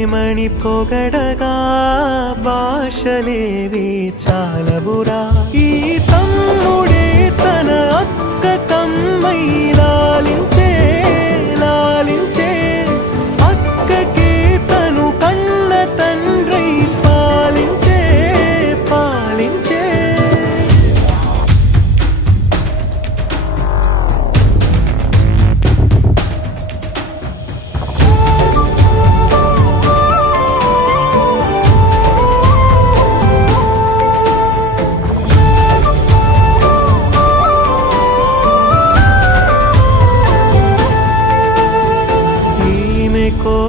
ప్రేమని పొగడగా భాషలేవి చాలవురా ఈ తమ్ముడే తన అక్క కమ్మై లాలించ